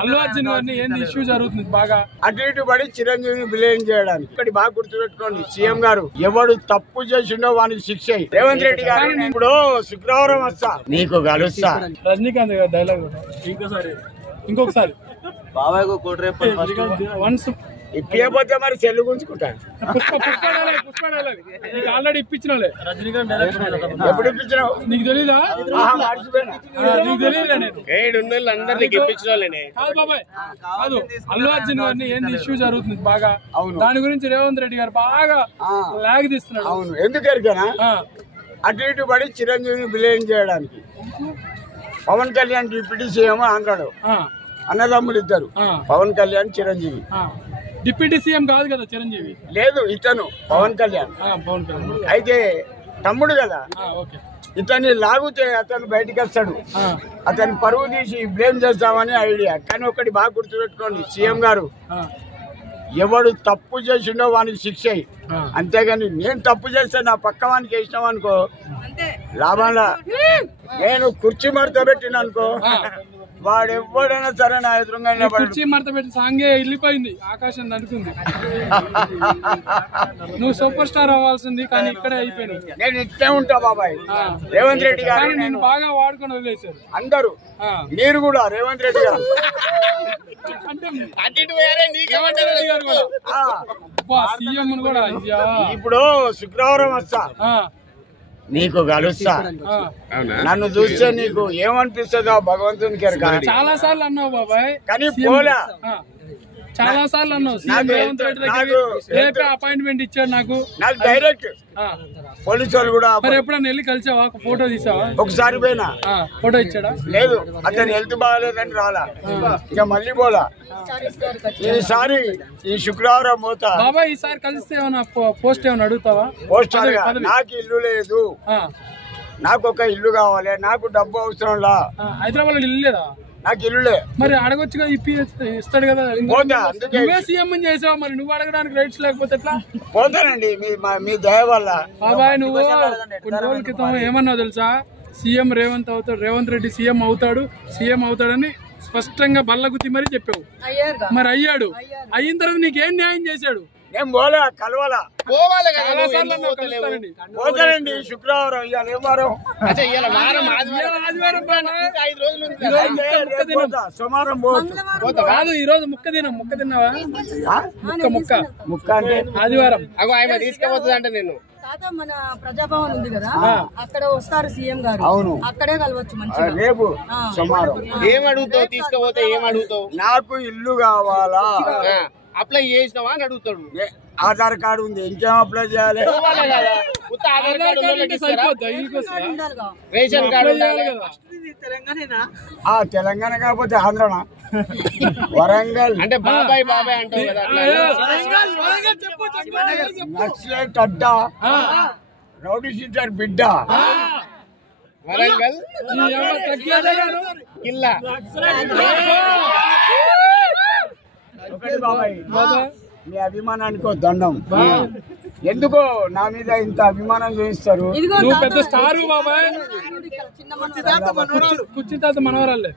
అల్లు అర్జున్ గారిని ఏంది ఇష్యూ జరుగుతుంది బాగా అటు ఇటు పడి చిరంజీవిని విలయం చేయడానికి ఇక్కడ బాగా గుర్తుపెట్టుకోండి. సీఎం గారు ఎవడు తప్పు చేసిండో వానికి శిక్ష. రేవంత్ రెడ్డి గారు ఇప్పుడు శుక్రవారం వస్తా నీకు కలుస్తా. రజనీకాంత్ గారి డైలాగ్ ఇంకొకసారి బాబాయ్ వన్స్ ఇప్పకపోతే మరి చెల్లు గుంజుకుంటా. ఆల్రెడీ ఇప్పించిన ఎప్పుడు ఇప్పించినావు నీకు తెలీదా? నీకు తెలియదా? కాదు బాబాయ్, కాదు అల్లు అర్జున్ గారిని ఏంది ఇష్యూ జరుగుతుంది బాగా. దాని గురించి రేవంత్ రెడ్డి గారు బాగా లాగ్ తీస్తున్నాడు. అవును, ఎందుకు ఎరికేనా అటు ఇటు పడి చిరంజీవిని విలయం చేయడానికి. పవన్ కళ్యాణ్ డిప్యూటీ సీఎం అంటాడు, అన్నదమ్ములు ఇద్దరు, పవన్ కళ్యాణ్ చిరంజీవి. డిప్యూటీ సీఎం కాదు కదా చిరంజీవి? లేదు, ఇతను పవన్ కళ్యాణ్. అయితే తమ్ముడు కదా, ఇతన్ని లాగితే అతను బయటికి వస్తాడు. అతని పరువు తీసి బ్లేమ్ చేస్తామని ఐడియా. కానీ ఒకటి బాగా గుర్తుపెట్టుకోండి, సీఎం గారు ఎవడు తప్పు చేసిండో వానికి శిక్ష. అంతేగాని నేను తప్పు చేస్తే నా పక్క వానికి వేసినాం అనుకో లాభంలా. నేను కుర్చీ మడత పెట్టిన అనుకో వాడు ఎవడైనా సరే నా ఎదురుగా కుర్చీ మడత పెట్టి సాంగే వెళ్ళిపోయింది, ఆకాశం దడుకుంది. నువ్వు సూపర్ స్టార్ అవ్వాల్సింది కానీ ఇక్కడే అయిపోయినావు. నేను ఇట్లే ఉంటా బాబాయ్. రేవంత్ రెడ్డి గారు నేను బాగా వాడుకొని వదిలేశారు అందరూ. మీరు కూడా రేవంత్ రెడ్డి గారు ఇప్పుడు శుక్రవారం వస్తా నీకు కలుస్తా. నన్ను చూస్తే నీకు ఏమనిపిస్తుందో భగవంతునికి చాలా సార్లు అన్నావు బాబాయ్, కానీ పోలా. చాలా సార్లు అన్నావు. అపాయింట్మెంట్ ఇచ్చాడు నాకు డైరెక్ట్. పోలీసు వాళ్ళు కూడా మరి ఎప్పుడన్నా వెళ్ళి కలిసావా? ఫోటో తీసావా? ఒకసారి పోయినా. ఫోటో ఇచ్చాడా? లేదు, అతను హెల్త్ బాగాలేదని రాలా. ఇక మళ్ళీ పోలా. ఈసారి ఈ శుక్రవారం పోతా బాబాయ్. ఈసారి కలిస్తే ఏమన్నా పోస్ట్ ఏమన్నా అడుగుతావా? పోస్ట్ నాకు ఇల్లు లేదు, నాకు ఒక ఇల్లు కావాలి, నాకు డబ్బు అవసరంలా. హైదరాబాద్ లో ఇల్లు లేదా? నాకు ఇల్లులే. మరి అడగొచ్చుగా, ఇస్తాడు కదా. నువ్వే సీఎం చేసావు, మరి నువ్వు అడగడానికి రైట్స్ లేకపోతే ఎట్లా? పోతానండి మీ దయ వల్ల. బాబాయ్ నువ్వు కొన్ని రోజుల క్రితం ఏమన్నావు తెలుసా? సీఎం రేవంత్ రెడ్డి సీఎం అవుతాడని స్పష్టంగా బల్లగుద్ది మరీ చెప్పావు. మరి అయ్యాడు. అయిన తర్వాత నీకేం న్యాయం చేశాడు? నేను పోలే, కలవాలా. పోతానండి శుక్రవారం. ఇవాళ ఏం వారం? సోమవారం కాదు, ఈ రోజు ముక్క తిన్నావా? ముక్క అంటే ఆదివారం తీసుకుపోతుంది అంటే నేను మన ప్రజాభవన్ ఉంది కదా, అక్కడ వస్తారు సీఎం గారు. అవును, అక్కడే కలవచ్చు మంచిగా. రేపు సోమవారం. ఏం అడుగుతావు? తీసుకుపోతే ఏం అడుగుతావు? నాకు ఇల్లు కావాలా. అప్లై చేసినావా అని అడుగుతాడు. ఆధార్ కార్డు ఉంది, ఇంకేం అప్లై చేయాలి? రేషన్ కార్డు తెలంగాణ కాకపోతే ఆంధ్రనా? వరంగల్ అంటే బాబాయ్ అంటావు కదా. నక్సలైట్ అడ్డా, రౌడీ షీటర్ బిడ్డ. వరంగల్ కిల్లా. బాబాయ్ మీ అభిమానానికి దండం. ఎందుకో నా మీద ఇంత అభిమానం చూపిస్తారు. నువ్వు పెద్ద స్టార్ బాబాయ్. కుర్చీ తాత మనవరాలే.